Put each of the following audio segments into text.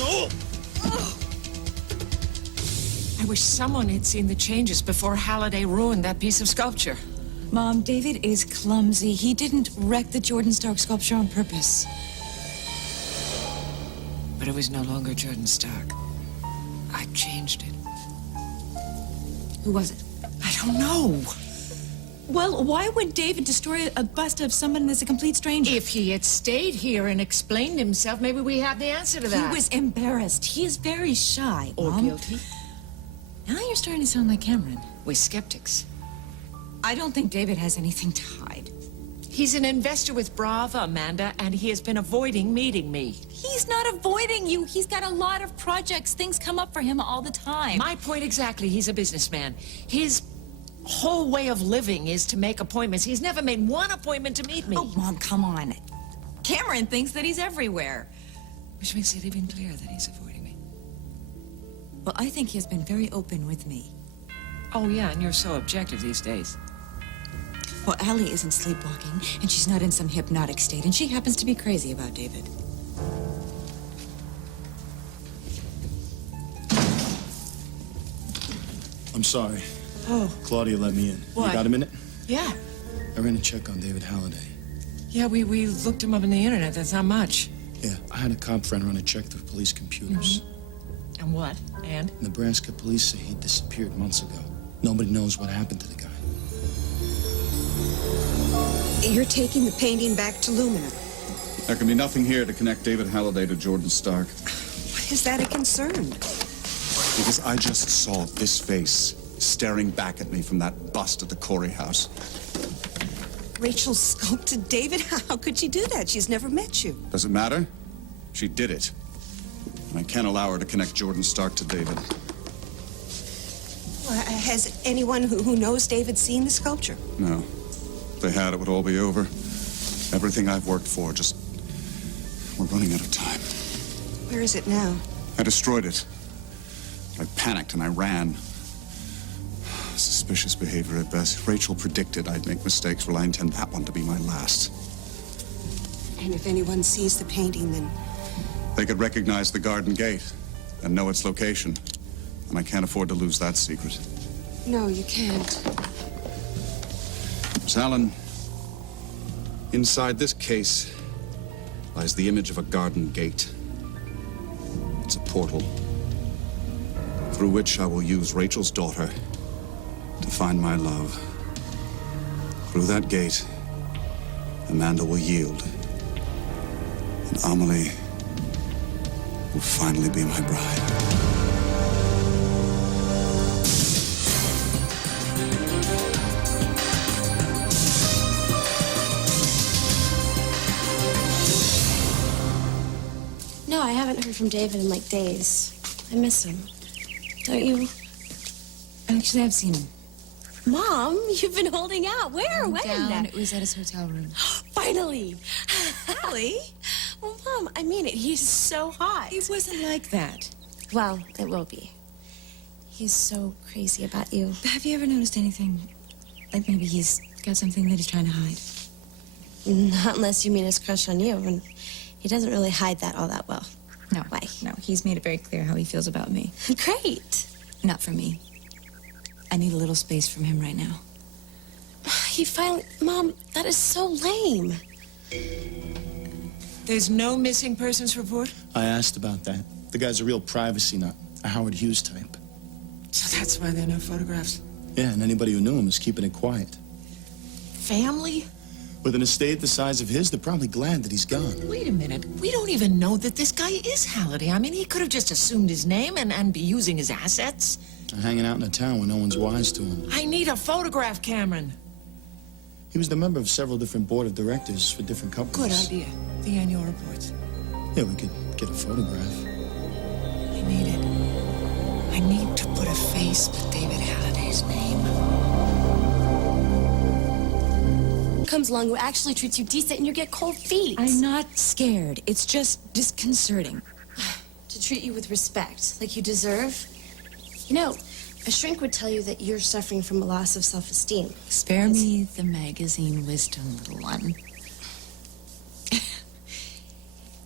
No! I wish someone had seen the changes before Halliday ruined that piece of sculpture. Mom, David is clumsy. He didn't wreck the Jordan Stark sculpture on purpose. But it was no longer Jordan Stark. I changed it. Who was it? I don't know. Well, why would David destroy a bust of someone that's a complete stranger? If he had stayed here and explained himself, maybe we have the answer to that. He was embarrassed. He is very shy. Or Mom. guilty. Now you're starting to sound like Cameron. We're skeptics. I don't think David has anything to hide. He's an investor with Brava, Amanda, and he has been avoiding meeting me. He's not avoiding you. He's got a lot of projects. Things come up for him all the time. My point exactly. He's a businessman. His whole way of living is to make appointments. He's never made one appointment to meet me. Oh, Mom, come on. Cameron thinks that he's everywhere. Which makes it even clearer that he's avoiding me. Well, I think he has been very open with me. Oh, yeah, and you're so objective these days. Well, Allie isn't sleepwalking, and she's not in some hypnotic state, and she happens to be crazy about David. I'm sorry. Oh. Claudia let me in. Why? You got a minute? Yeah. I ran a check on David Halliday. Yeah, we looked him up on the internet. That's not much. Yeah, I had a cop friend run a check through police computers. And what? And? Nebraska police say he disappeared months ago. Nobody knows what happened to the guy. You're taking the painting back to Lumina. There can be nothing here to connect David Halliday to Jordan Stark. Why is that a concern? Because I just saw this face staring back at me from that bust at the Corey house. Rachel sculpted David? How could she do that? She's never met you. Does it matter? She did it. And I can't allow her to connect Jordan Stark to David. Well, has anyone who knows David seen the sculpture? No. If they had, it would all be over. Everything I've worked for, just... We're running out of time. Where is it now? I destroyed it. I panicked and I ran. Suspicious behavior at best. Rachel predicted I'd make mistakes. Well, I intend that one to be my last. And if anyone sees the painting, then... They could recognize the garden gate and know its location. And I can't afford to lose that secret. No, you can't. Miss Allen, inside this case lies the image of a garden gate. It's a portal through which I will use Rachel's daughter to find my love. Through that gate, Amanda will yield, and Amelie will finally be my bride. No, I haven't heard from David in like days. I miss him. Don't you? Actually, I've seen him. Mom, you've been holding out. Where? When? Down. It was at his hotel room. Finally. Allie? Well, Mom, I mean it. He's so hot. He wasn't like that. Well, it will be. He's so crazy about you. Have you ever noticed anything? Like maybe he's got something that he's trying to hide? Not unless you mean his crush on you, and he doesn't really hide that all that well. No. Why? No, he's made it very clear how he feels about me. Great. Not for me. I need a little space from him right now. He finally... Mom, that is so lame. There's no missing persons report? I asked about that. The guy's a real privacy nut, a Howard Hughes type. So that's why there are no photographs. Yeah, and anybody who knew him is keeping it quiet. Family? With an estate the size of his, they're probably glad that he's gone. Wait a minute. We don't even know that this guy is Halliday. I mean, he could have just assumed his name and be using his assets. Hanging out in a town where no one's wise to him. I need a photograph, Cameron. He was the member of several different board of directors for different companies. Good idea. The annual reports. Yeah, we could get a photograph. I need it. I need to put a face with David Halliday's name. Comes along who actually treats you decent and you get cold feet. I'm not scared. It's just disconcerting. To treat you with respect, like you deserve. You know, a shrink would tell you that you're suffering from a loss of self-esteem. Spare me the magazine wisdom, little one.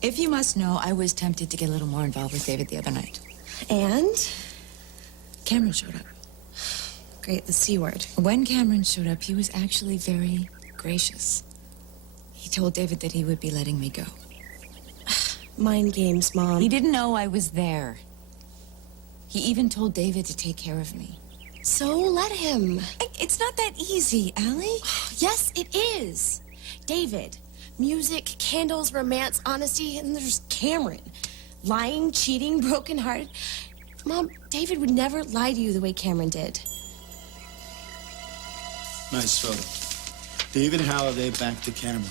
If you must know, I was tempted to get a little more involved with David the other night. And? Cameron showed up. Great, the C word. When Cameron showed up, he was actually very gracious. He told David that he would be letting me go. Mind games, Mom. He didn't know I was there. He even told David to take care of me. So let him. It's not that easy, Allie. Yes, it is. David, music, candles, romance, honesty, and there's Cameron. Lying, cheating, brokenhearted. Mom, David would never lie to you the way Cameron did. Nice photo. David Halliday back to camera.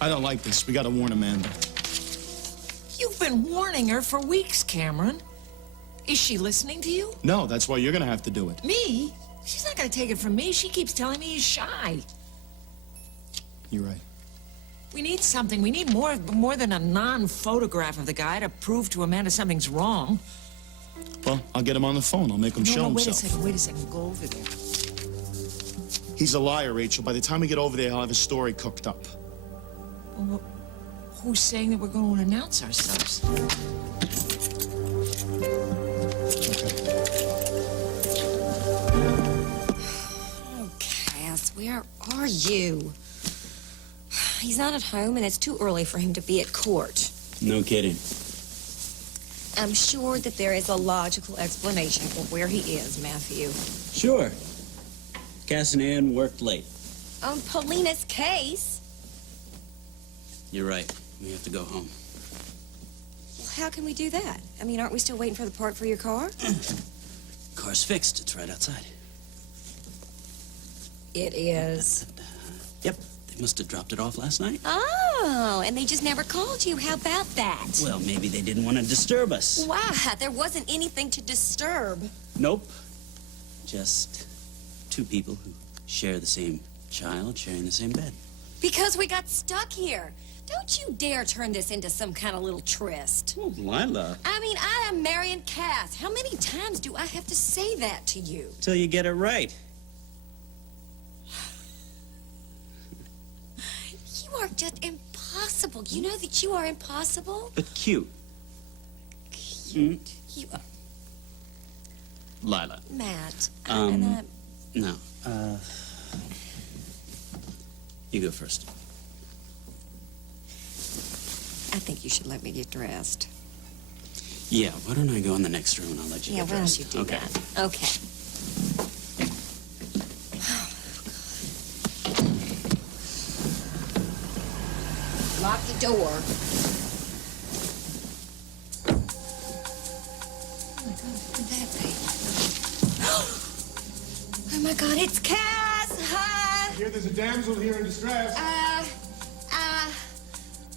I don't like this. We gotta warn Amanda. You've been warning her for weeks, Cameron. Is she listening to you? No, that's why you're gonna have to do it. Me? She's not gonna take it from me. She keeps telling me he's shy. You're right. We need something. We need more than a non-photograph of the guy to prove to Amanda something's wrong. Well, I'll get him on the phone. I'll make him show Wait himself. wait a second. Go over there. He's a liar, Rachel. By the time we get over there, he'll have his story cooked up. Well, who's saying that we're going to announce ourselves? Oh, Cass, where are you? He's not at home, and it's too early for him to be at court. No kidding. I'm sure that there is a logical explanation for where he is, Matthew. Sure. Cass and Ann worked late. On Paulina's case? You're right. We have to go home. Well, how can we do that? I mean, aren't we still waiting for the part for your car? Car's fixed. It's right outside. It is. Yep. They must have dropped it off last night. Oh, and they just never called you. How about that? Well, maybe they didn't want to disturb us. Why? There wasn't anything to disturb. Nope. Just two people who share the same child, sharing the same bed. Because we got stuck here. Don't you dare turn this into some kind of little tryst. Oh, Lila. I mean, I am Marion Cass. How many times do I have to say that to you? Till you get it right. You are just impossible. You know that you are impossible? But cute. Cute. You are... Lila. Matt. No. You go first. I think you should let me get dressed. Yeah, why don't I go in the next room and I'll let you Yeah, get why dressed. don't you do Okay. that? Okay. Lock the door. Oh my God, it's Cass! Hi! Here, there's a damsel here in distress.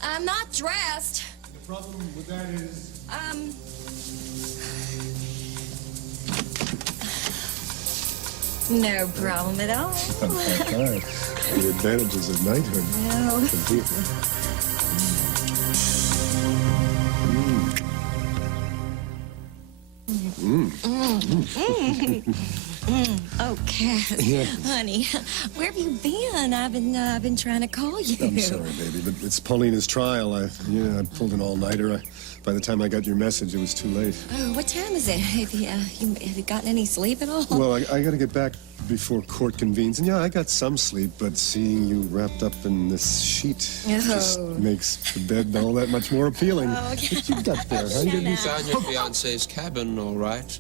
I'm not dressed. The problem with that is... No problem at all. The advantages of knighthood. No. Oh, Cass, honey, where have you been? I've been trying to call you. I'm sorry, baby, but it's Paulina's trial. I pulled an all-nighter. By the time I got your message, it was too late. Oh, what time is it? Have you gotten any sleep at all? Well, I got to get back before court convenes. And yeah, I got some sleep, but seeing you wrapped up in this sheet just makes the bed all that much more appealing. Oh, okay. What you got there, huh? You found your fiance's cabin, all right.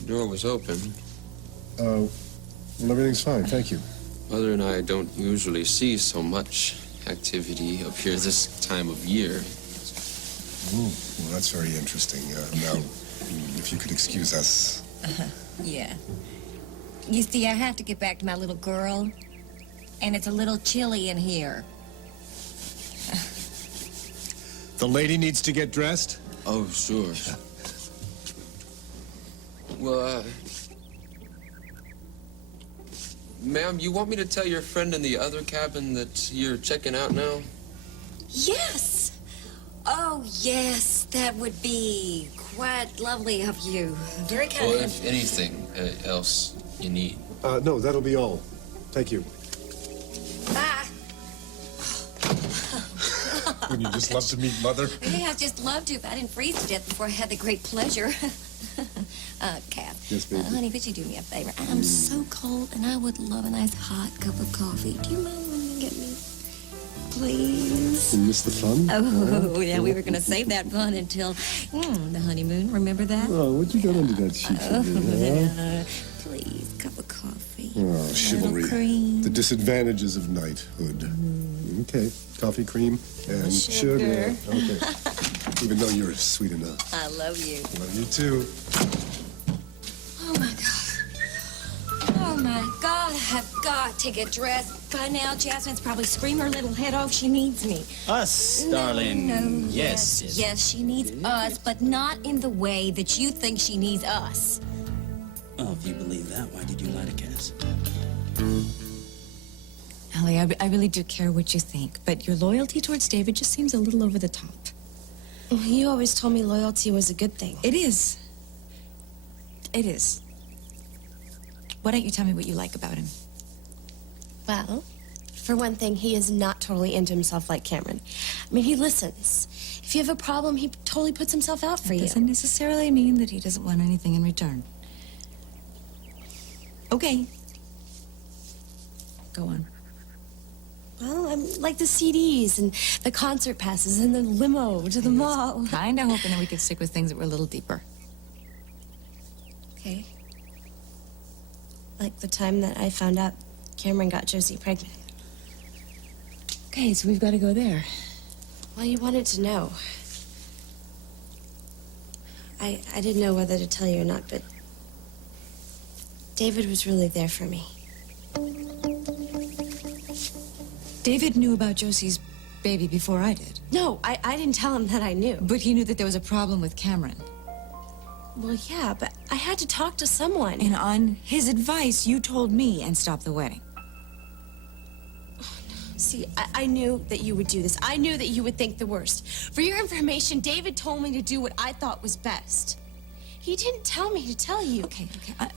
The door was open. Well, everything's fine, thank you. Mother and I don't usually see so much activity up here this time of year. Well, that's very interesting. Now, if you could excuse us. Yeah. You see, I have to get back to my little girl, and it's a little chilly in here. The lady needs to get dressed? Oh, sure. Well, ma'am, you want me to tell your friend in the other cabin that you're checking out now? Yes. Oh, yes, that would be quite lovely of you. Very kind Well, of if anything else you need. No, that'll be all. Thank you. Bye. Wouldn't you just love to meet Mother? Yeah, I'd just love to if I didn't freeze to death before I had the great pleasure. Kath. Yes, baby. Honey, could you do me a favor? I'm so cold, and I would love a nice hot cup of coffee. Do you mind when you get me? Please? You miss the fun? Oh, yeah, we were going to save that fun until the honeymoon. Remember that? Oh, what'd you got under that sheet for me, huh? Please, cup of coffee. Oh, chivalry. Little cream. The disadvantages of knighthood. Okay, coffee, cream, and Sugar. Okay. Even though you're sweet enough. I love you. Love you too. Oh, my God. Oh, my God. I've got to get dressed. By now, Jasmine's probably screaming her little head off. She needs me. Us, darling. No, Yes. Yes, she needs us, but not in the way that you think she needs us. Well, if you believe that, why did you lie to Cass? Allie, I really do care what you think, but your loyalty towards David just seems a little over the top. You always told me loyalty was a good thing. It is. It is. Why don't you tell me what you like about him? Well, for one thing, he is not totally into himself like Cameron. I mean, he listens. If you have a problem, he totally puts himself out for It you. doesn't necessarily mean that he doesn't want anything in return. Okay. Go on. Well, I'm like the CDs and the concert passes and the limo to the mall. Kinda hoping that we could stick with things that were a little deeper. Okay. Like the time that I found out Cameron got Josie pregnant. Okay, so we've got to go there. Well, you wanted to know. I didn't know whether to tell you or not, but David was really there for me. David knew about Josie's baby before I did. No, I didn't tell him that I knew. But he knew that there was a problem with Cameron. Well, yeah, but I had to talk to someone. And on his advice, you told me and stopped the wedding. See, I knew that you would do this. I knew that you would think the worst. For your information, David told me to do what I thought was best. He didn't tell me to tell you. Okay. I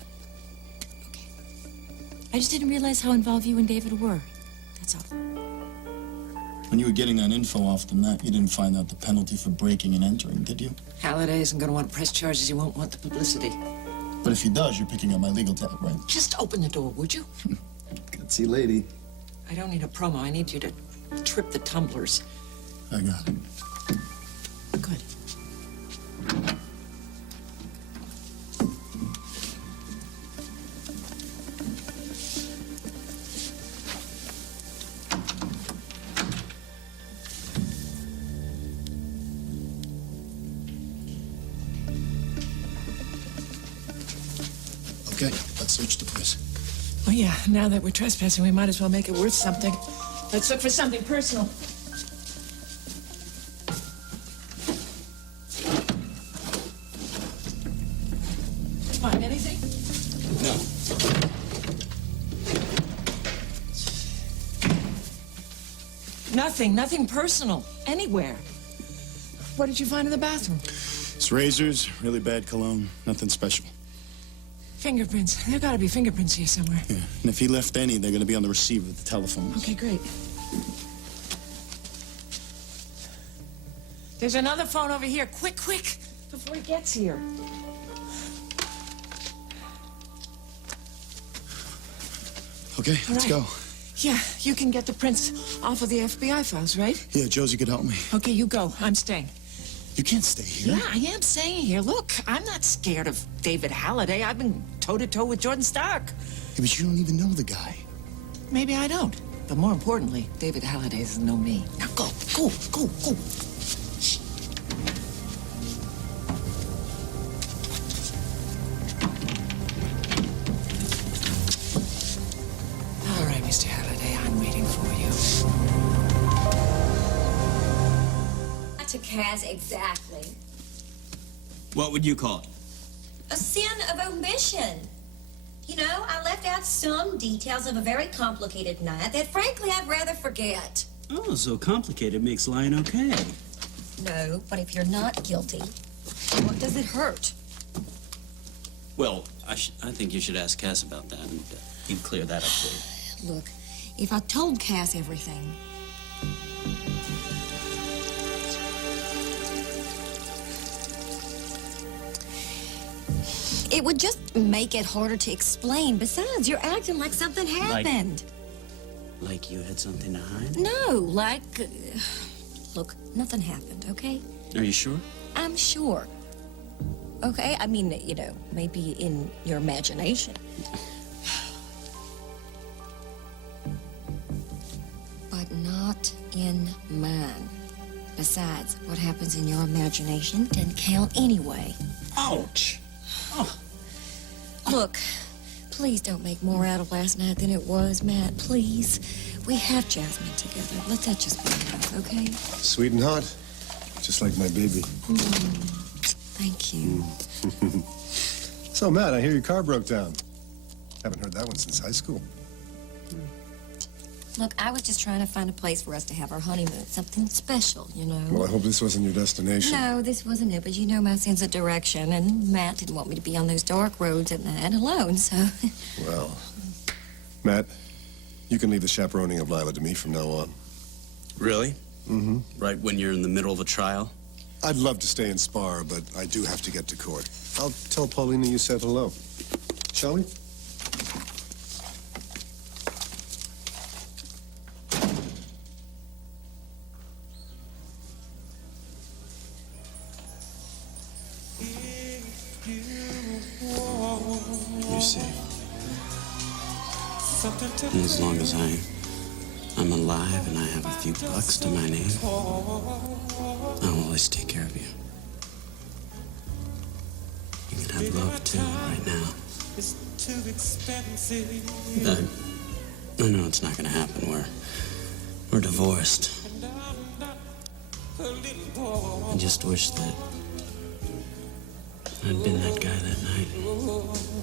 just didn't realize how involved you and David were. That's all. When you were getting that info off the Met, you didn't find out the penalty for breaking and entering, did you? Halliday isn't going to want to press charges. He won't want the publicity. But if he does, you're picking up my legal tab, right? Just open the door, would you? Gutsy lady. I don't need a promo. I need you to trip the tumblers. I got it. Good. Okay, let's search the place. Oh, yeah. Now that we're trespassing, we might as well make it worth something. Let's look for something personal. Find anything? No. Nothing personal. Anywhere. What did you find in the bathroom? It's razors, really bad cologne, nothing special. Fingerprints. There gotta be fingerprints here somewhere. Yeah, and if he left any, they're gonna be on the receiver of the telephone. Okay, great. There's another phone over here. Quick, before he gets here. Okay, let's right. go. Yeah, you can get the prints off of the FBI files, right? Yeah, Josie could help me. Okay, you go. I'm staying. You can't stay here. Yeah, I am staying here. Look, I'm not scared of David Halliday. I've been toe-to-toe with Jordan Stark. Yeah, but you don't even know the guy. Maybe I don't. But more importantly, David Halliday doesn't know me. Now go. All right, Mr. Halliday, I'm waiting for you. To Cass, exactly. What would you call it? A sin of omission. You know, I left out some details of a very complicated night that, frankly, I'd rather forget. Oh, so complicated makes lying okay. No, but if you're not guilty, what does it hurt? Well, I think you should ask Cass about that, and he can clear that up for you. Look, if I told Cass everything, It would just make it harder to explain. Besides, you're acting like something happened. Like you had something to hide? No, like... look, nothing happened, okay? Are you sure? I'm sure. Okay? I mean, you know, maybe in your imagination. But not in mine. Besides, what happens in your imagination didn't count anyway. Ouch! Look, please don't make more out of last night than it was, Matt. Please. We have Jasmine together. Let that just be enough, okay? Sweet and hot, just like my baby. Thank you. So, Matt, I hear your car broke down. Haven't heard that one since high school. Look, I was just trying to find a place for us to have our honeymoon. Something special, you know? Well, I hope this wasn't your destination. No, this wasn't it, but you know my sense of direction, and Matt didn't want me to be on those dark roads at night alone, so... Well, Matt, you can leave the chaperoning of Lila to me from now on. Really? Mm-hmm. Right when you're in the middle of a trial? I'd love to stay and spar, but I do have to get to court. I'll tell Paulina you said hello. Shall we? You see. And as long as I'm alive and I have a few bucks to my name, I'll always take care of you. You can have love too right now. I know it's not gonna happen. We're divorced. I just wish that I'd been that guy that night,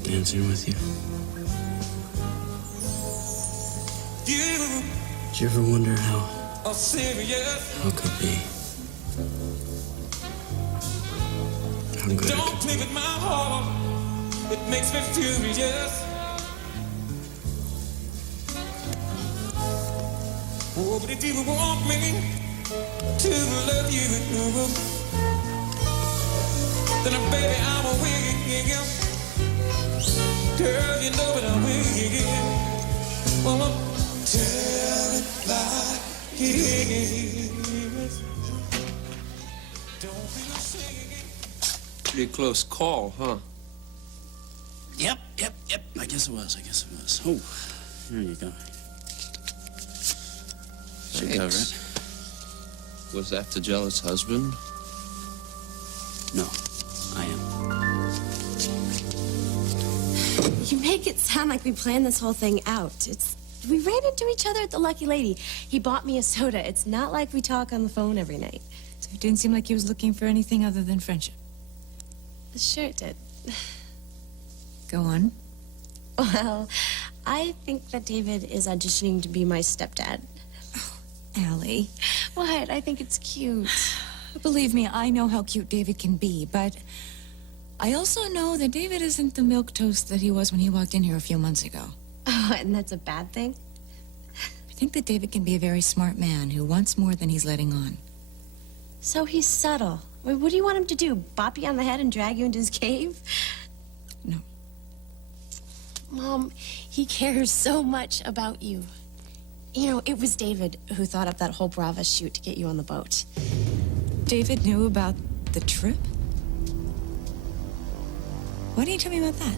dancing with you. Do you ever wonder how could be? How good it could be? With my heart, it makes me furious. Oh, but if you want me to love you, then baby, I will win. Girl, you know what I will. Well, tell it like it is. Don't be ashamed. Pretty close call, huh? Yep. I guess it was. Oh, there you go. Should cover it. Was that the jealous husband? No, I am. You make it sound like we planned this whole thing out. We ran into each other at the Lucky Lady. He bought me a soda. It's not like we talk on the phone every night. So it didn't seem like he was looking for anything other than friendship. Sure it did. Go on. Well, I think that David is auditioning to be my stepdad. Allie. What? I think it's cute. Believe me, I know how cute David can be, but I also know that David isn't the milquetoast that he was when he walked in here a few months ago. Oh, and that's a bad thing? I think that David can be a very smart man who wants more than he's letting on. So he's subtle. I mean, what do you want him to do? Bop you on the head and drag you into his cave? No. Mom, he cares so much about you. You know, it was David who thought up that whole Brava shoot to get you on the boat. David knew about the trip? Why didn't you tell me about that?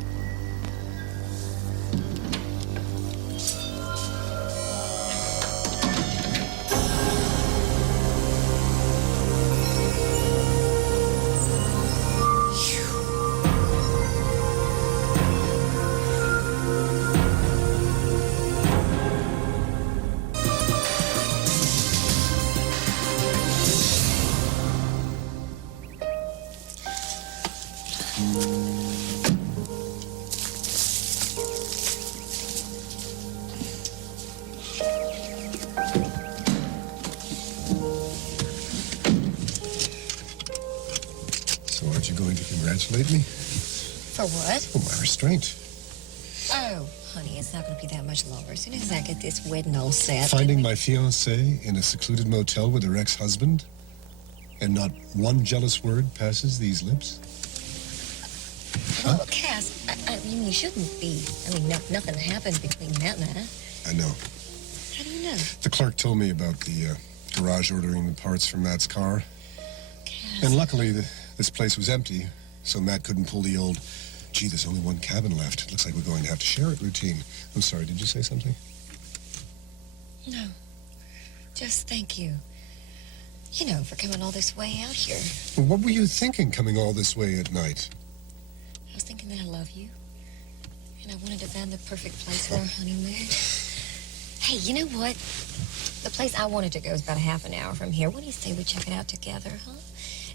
So aren't you going to congratulate me? For what? Oh, my restraint. Oh, honey, it's not going to be that much longer. As soon as I get this wedding all set... Finding my fiancée in a secluded motel with her ex-husband, and not one jealous word passes these lips? Well, Cass, I mean, you shouldn't be. I mean, nothing happened between Matt and I. I know. How do you know? The clerk told me about the garage ordering the parts for Matt's car. Cass. And luckily, this place was empty, so Matt couldn't pull the old, gee, there's only one cabin left. Looks like we're going to have to share it routine. I'm sorry, did you say something? No. Just thank you. You know, for coming all this way out here. Well, what were you thinking coming all this way at night? I was thinking that I love you. And I wanted to find the perfect place for our honeymoon. Hey, you know what? The place I wanted to go is about a half an hour from here. What do you say we check it out together, huh?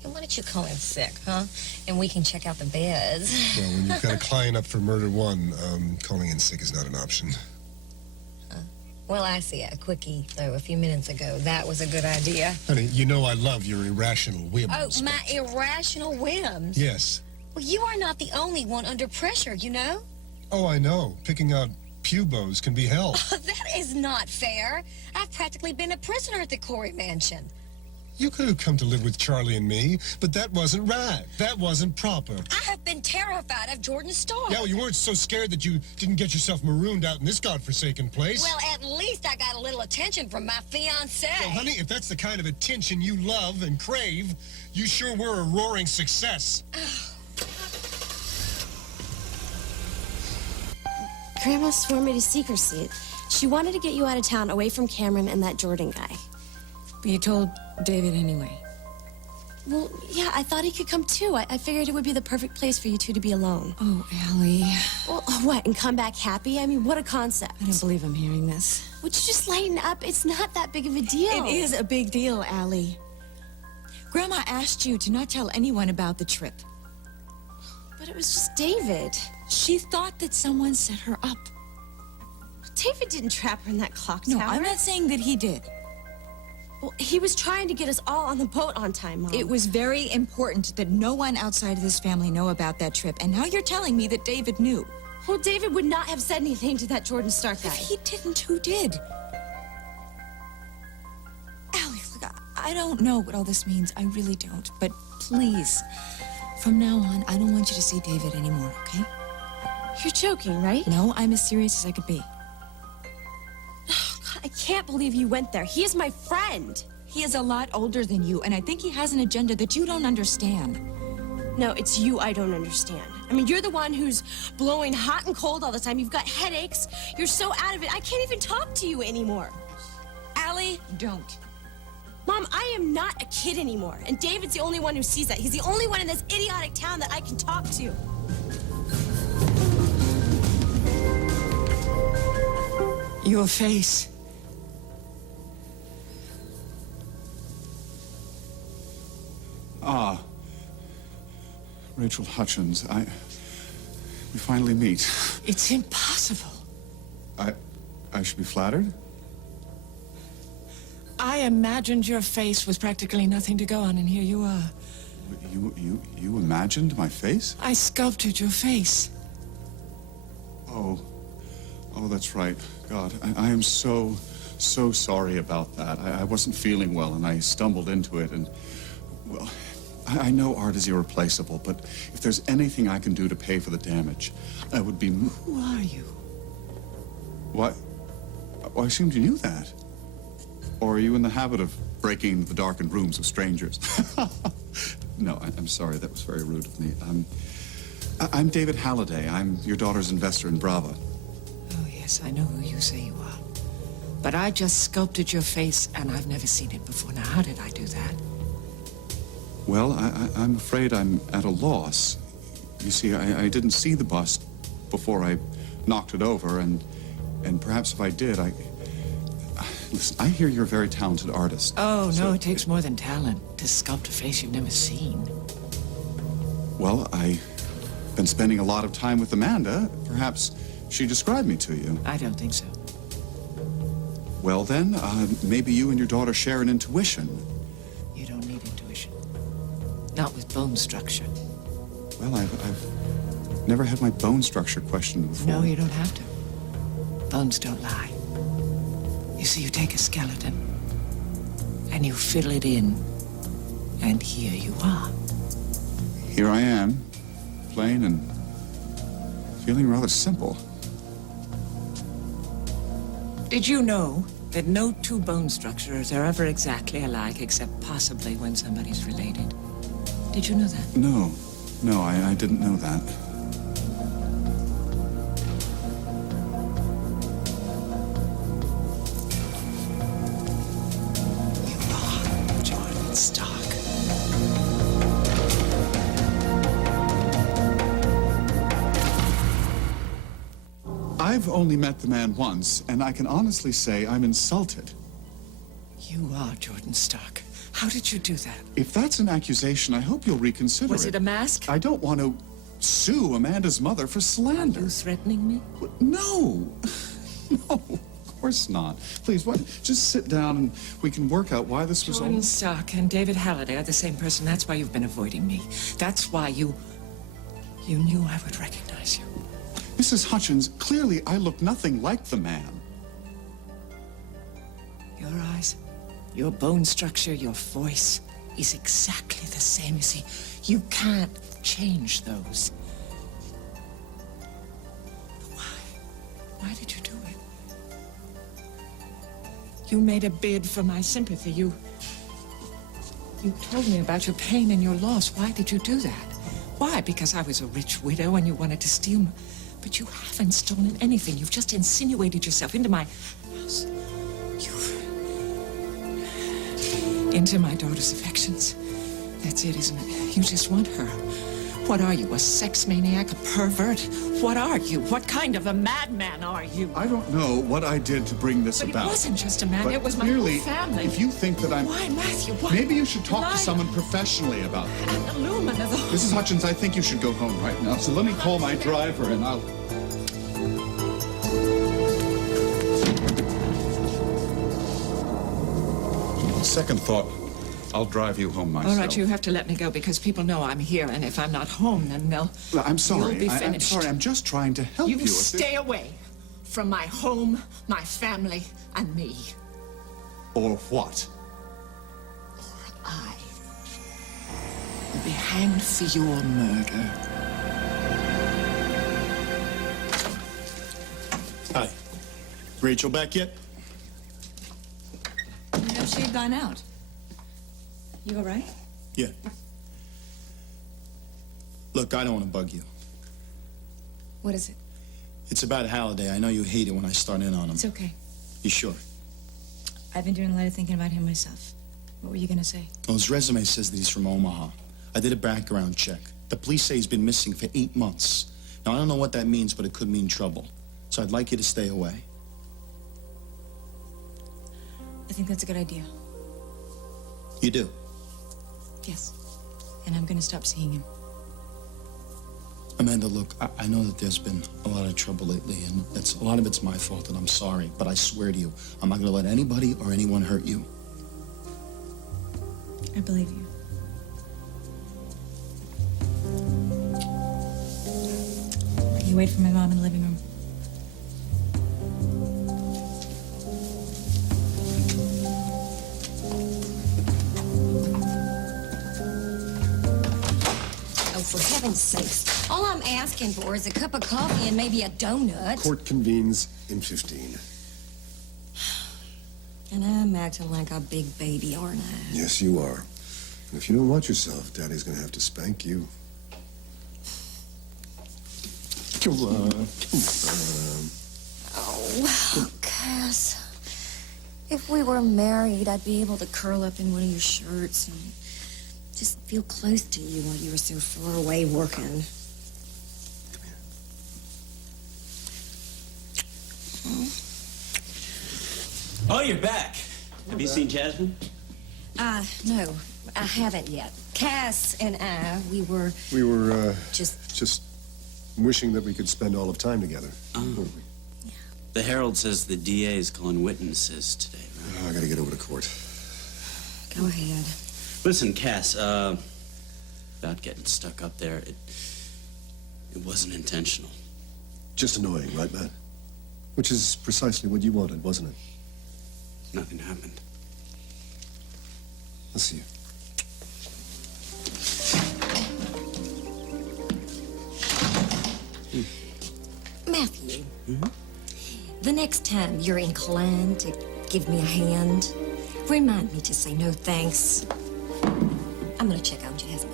And why don't you call in sick, huh? And we can check out the beds. Well, when you've got a client up for murder one, calling in sick is not an option. Well, I see a quickie, though, a few minutes ago. That was a good idea. Honey, you know I love your irrational whims. Oh, my irrational whims? Yes. Well, you are not the only one under pressure, you know? Oh, I know. Picking out pew bows can be hell. That is not fair. I've practically been a prisoner at the Corey Mansion. You could have come to live with Charlie and me, but that wasn't right. That wasn't proper. I have been terrified of Jordan Starr. Yeah, well, you weren't so scared that you didn't get yourself marooned out in this godforsaken place. Well, at least I got a little attention from my fiancé. Well, honey, if that's the kind of attention you love and crave, you sure were a roaring success. Grandma swore me to secrecy. She wanted to get you out of town, away from Cameron and that Jordan guy. But you told David anyway. Well, yeah, I thought he could come too. I figured it would be the perfect place for you two to be alone. Oh, Allie. Well, what, and come back happy? I mean, what a concept. I don't believe I'm hearing this. Would you just lighten up? It's not that big of a deal. It is a big deal, Allie. Grandma asked you to not tell anyone about the trip. But it was just David. She thought that someone set her up. David didn't trap her in that clock No, tower. I'm not saying that he did. Well, he was trying to get us all on the boat on time, Mom. It was very important that no one outside of this family know about that trip. And now you're telling me that David knew. Well, David would not have said anything to that Jordan Stark guy. If he didn't, who did? Allie, look, I don't know what all this means. I really don't. But please, from now on, I don't want you to see David anymore, okay? You're joking, right? No, I'm as serious as I could be. I can't believe you went there. He is my friend. He is a lot older than you, and I think he has an agenda that you don't understand. No, it's you I don't understand. I mean, you're the one who's blowing hot and cold all the time. You've got headaches. You're so out of it. I can't even talk to you anymore. Allie, don't. Mom, I am not a kid anymore. And David's the only one who sees that. He's the only one in this idiotic town that I can talk to. Your face. Ah, Rachel Hutchins, we finally meet. It's impossible. I should be flattered? I imagined your face with practically nothing to go on, and here you are. You imagined my face? I sculpted your face. Oh, that's right. God, I am so sorry about that. I wasn't feeling well, and I stumbled into it, and, well, I know art is irreplaceable, but if there's anything I can do to pay for the damage, I would be... Who are you? What? Well, I assumed you knew that. Or are you in the habit of breaking into the darkened rooms of strangers? No, I'm sorry. That was very rude of me. I'm David Halliday. I'm your daughter's investor in Brava. Oh, yes, I know who you say you are. But I just sculpted your face, and I've never seen it before. Now, how did I do that? Well, I'm afraid I'm at a loss. You see, I didn't see the bust before I knocked it over, and perhaps if I did, listen, I hear you're a very talented artist. Oh, no, it takes more than talent to sculpt a face you've never seen. Well, I've been spending a lot of time with Amanda. Perhaps she described me to you. I don't think so. Well, then, maybe you and your daughter share an intuition. You don't need intuition. Not with bone structure. Well, I've never had my bone structure questioned before. No, you don't have to. Bones don't lie. You see, you take a skeleton, and you fill it in, and here you are. Here I am, plain and feeling rather simple. Did you know that no two bone structures are ever exactly alike, except possibly when somebody's related? Did you know that? No, I didn't know that. Jordan Stark. I've only met the man once, and I can honestly say I'm insulted. You are Jordan Stark. How did you do that? If that's an accusation, I hope you'll reconsider Was it a mask? I don't want to sue Amanda's mother for slander. Are you threatening me? No. No, of course not. Please, just sit down and we can work out why this was all... Jordan Stark and David Halliday are the same person. That's why you've been avoiding me. That's why you knew I would recognize you. Mrs. Hutchins, clearly I look nothing like the man. Your eyes, your bone structure, your voice is exactly the same. You see, you can't change those. Why did you do it? You made a bid for my sympathy. You told me about your pain and your loss. Why did you do that? Why? Because I was a rich widow and you wanted to steal me. But you haven't stolen anything. You've just insinuated yourself into my house. Into my daughter's affections. That's it, isn't it? You just want her. What are you, a sex maniac, a pervert? What are you? What kind of a madman are you? I don't know what I did to bring this But about. it wasn't just a man, But it was my clearly, whole family. if you think that I'm... Why, Matthew, why? Maybe you should talk Why? to someone professionally about this. And Illumina, the Mrs. Hutchins, I think you should go home right now. So let me call my driver and I'll... Second thought, I'll drive you home myself. All right, you have to let me go because people know I'm here, and if I'm not home, then they'll... I'm sorry. You'll be I'm finished. sorry. I'm just trying to help you. You stay away from my home, my family, and me. Or what? I will be hanged for your murder. Hi. Rachel back yet? You know, she had gone out. You all right? Yeah. Look, I don't want to bug you. What is it? It's about Halliday. I know you hate it when I start in on him. It's okay. You sure? I've been doing a lot of thinking about him myself. What were you gonna say? Well, his resume says that he's from Omaha. I did a background check. The police say he's been missing for 8 months. Now, I don't know what that means, but it could mean trouble. So I'd like you to stay away. I think that's a good idea. You do? Yes. And I'm gonna stop seeing him. Amanda, look, I know that there's been a lot of trouble lately, and a lot of it's my fault, and I'm sorry. But I swear to you, I'm not going to let anybody or anyone hurt you. I believe you. You wait for my mom in the living room. For heaven's sakes, all I'm asking for is a cup of coffee and maybe a donut. Court convenes in 15. And I'm acting like a big baby, aren't I? Yes, you are. And if you don't watch yourself, Daddy's gonna have to spank you. Come on, come on. Oh, Cass. If we were married, I'd be able to curl up in one of your shirts and just feel close to you while you were so far away working. Oh, you're back. Have you seen Jasmine? No, I haven't yet. Cass and I, we were Just wishing that we could spend all of time together. Oh. The Herald says the DA is calling witnesses today, right? Oh, I gotta get over to court. Go ahead. Listen, Cass, about getting stuck up there, it wasn't intentional. Just annoying, right, Matt? Which is precisely what you wanted, wasn't it? Nothing happened. I'll see you. the next time you're inclined to give me a hand, remind me to say no thanks. I'm gonna check on Jasmine.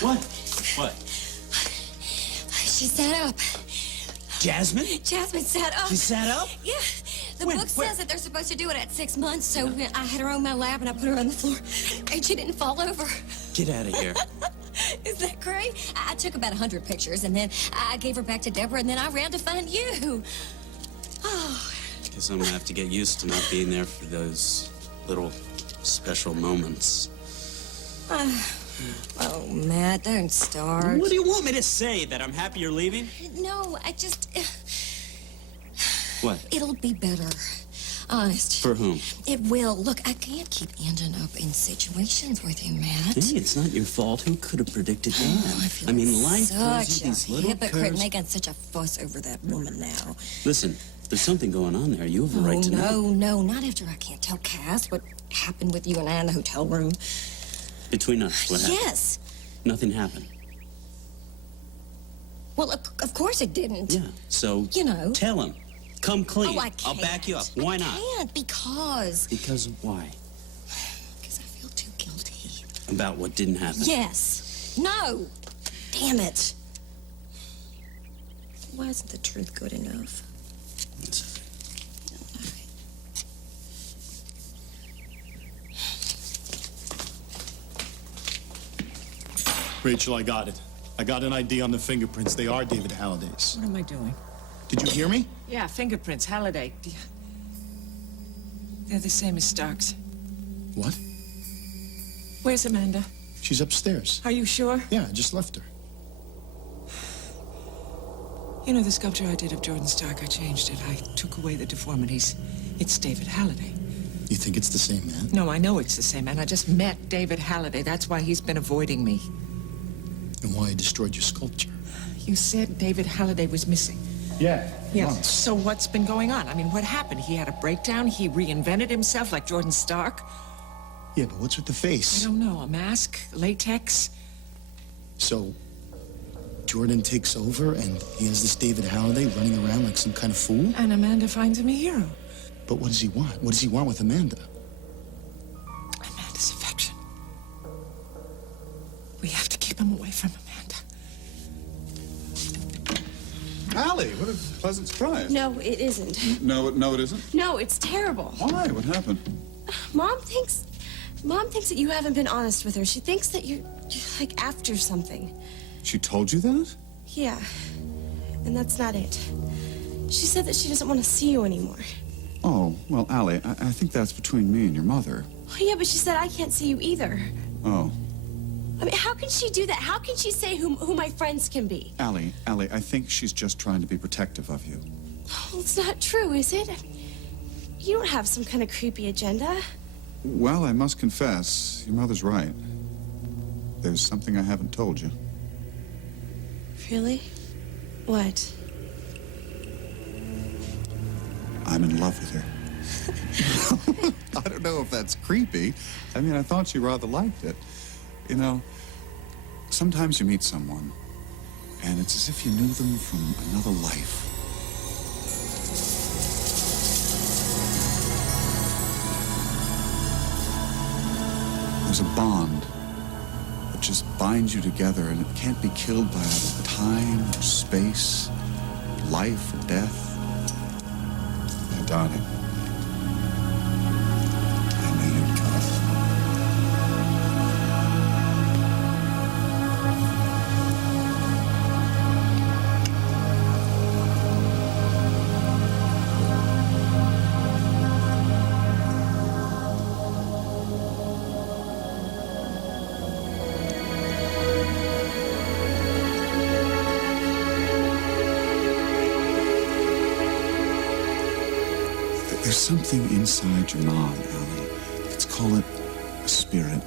What? What? She sat up. Jasmine? Jasmine sat up. She sat up? Yeah. The When? book Where? says that they're supposed to do it at 6 months, so I had her on my lap and I put her on the floor. And she didn't fall over. Get out of here. Is that great? I took about 100 pictures, and then I gave her back to Deborah, and then I ran to find you. Oh, Guess I'm gonna have to get used to not being there for those little special moments. oh, Matt, don't start. What do you want me to say? That I'm happy you're leaving? No, I just... What? It'll be better. Honest. For whom? It will. Look, I can't keep ending up in situations with you, Matt. Hey, it's not your fault. Who could have predicted that? I feel life throws such you these a little hypocrite curves. making such a fuss over that woman now. Listen, there's something going on there. You have a right to know. No, not after I can't tell Cass what happened with you and I in the hotel room. Between us, what happened? Yes. Nothing happened. Well, of course it didn't. Yeah, so... You know. Tell him. Come clean. Oh, I can't. I'll back you up. Why not? I can't because Because why? I feel too guilty. About what didn't happen? Yes. No. Damn it. Why isn't the truth good enough? It's Rachel, I got it. I got an ID on the fingerprints. They are David Halliday's. What am I doing? Did you hear me? Yeah, fingerprints, Halliday. They're the same as Stark's. What? Where's Amanda? She's upstairs. Are you sure? Yeah, I just left her. You know, the sculpture I did of Jordan Stark, I changed it. I took away the deformities. It's David Halliday. You think it's the same man? No, I know it's the same man. I just met David Halliday. That's why he's been avoiding me. And why he destroyed your sculpture? You said David Halliday was missing. Yeah. Yes. So what's been going on? I mean, what happened? He had a breakdown? He reinvented himself like Jordan Stark? Yeah, but what's with the I face? don't know. A mask? Latex? So, Jordan takes over and he has this David Halliday running around like some kind of fool? And Amanda finds him a hero. But what does he want? What does he want with Amanda? Amanda's affection. We have to keep him away from Amanda. Allie, what a pleasant surprise. No, it isn't. No, it isn't. No, it's terrible. Why? What happened? Mom thinks that you haven't been honest with her. She thinks that you're like after something. She told you that? Yeah. And that's not it. She said that she doesn't want to see you anymore. Oh, well, Allie, I think that's between me and your mother. Oh, yeah, but she said I can't see you either. Oh. I mean, how can she do that? How can she say who my friends can be? Allie, I think she's just trying to be protective of you. Well, it's not true, is it? You don't have some kind of creepy agenda. Well, I must confess, your mother's right. There's something I haven't told you. Really? What? I'm in love with her. I don't know if that's creepy. I mean, I thought you rather liked it. You know, sometimes you meet someone, and it's as if you knew them from another life. There's a bond that just binds you together, and it can't be killed by time or space, life or death. My darling, I knew you'd come. There's something inside your mom, Allie. Let's call it a spirit.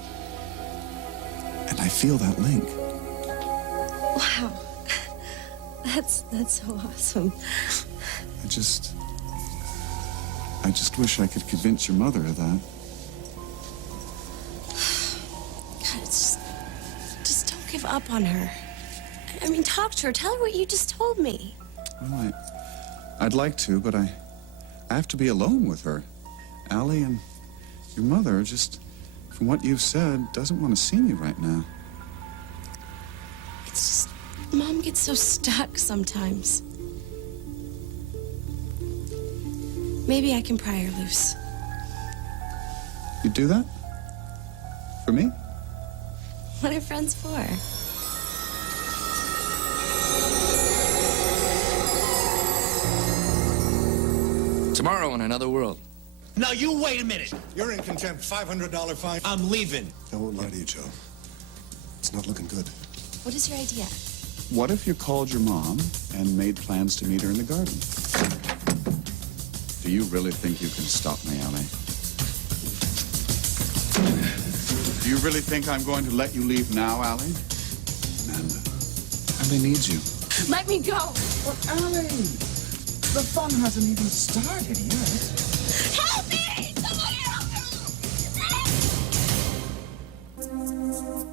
And I feel that link. Wow. That's so awesome. I just wish I could convince your mother of that. God, it's just give up on her. I mean, talk to her. Tell her what you just told me. Well, I'd like to, but I have to be alone with her. Allie and your mother, just from what you've said, doesn't want to see me right now. It's just, Mom gets so stuck sometimes. Maybe I can pry her loose. You do that? For me? What are friends for? Tomorrow in another world. Now, you wait a minute. You're in contempt. $500 fine. I'm leaving. I won't lie to you, Joe. It's not looking good. What is your idea? What if you called your mom and made plans to meet her in the garden? Do you really think you can stop me, Allie? Do you really think I'm going to let you leave now, Allie? Amanda, Allie needs you. Let me go! But Allie, the fun hasn't even started yet. Help me! Somebody help me!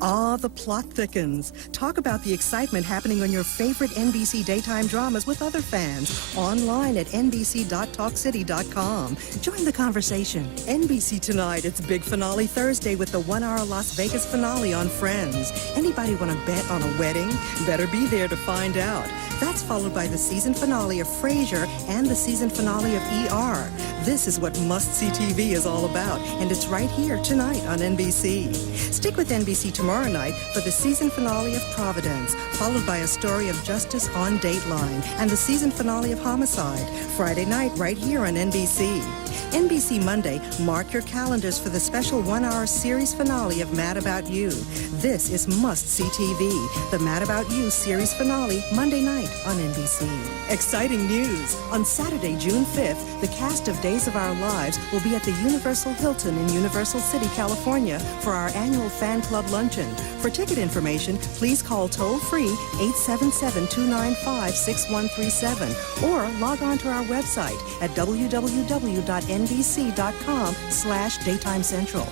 Ah, the plot thickens. Talk about the excitement happening on your favorite NBC daytime dramas with other fans online at nbc.talkcity.com. Join the conversation. NBC Tonight, it's big finale Thursday with the 1-hour Las Vegas finale on Friends. Anybody want to bet on a wedding? Better be there to find out. That's followed by the season finale of Frasier and the season finale of ER. This is what must-see TV is all about, and it's right here tonight on NBC. Stick with NBC tomorrow night for the season finale of Providence, followed by a story of justice on Dateline, and the season finale of Homicide. Friday night right here on NBC. NBC Monday, mark your calendars for the special 1-hour series finale of Mad About You. This is must-see TV, the Mad About You series finale, Monday night on NBC. Exciting news! On Saturday, June 5th, the cast of Days of Our Lives will be at the Universal Hilton in Universal City, California for our annual fan club luncheon. For ticket information, please call toll-free 877-295-6137 or log on to our website at www.nbc.com/daytimecentral.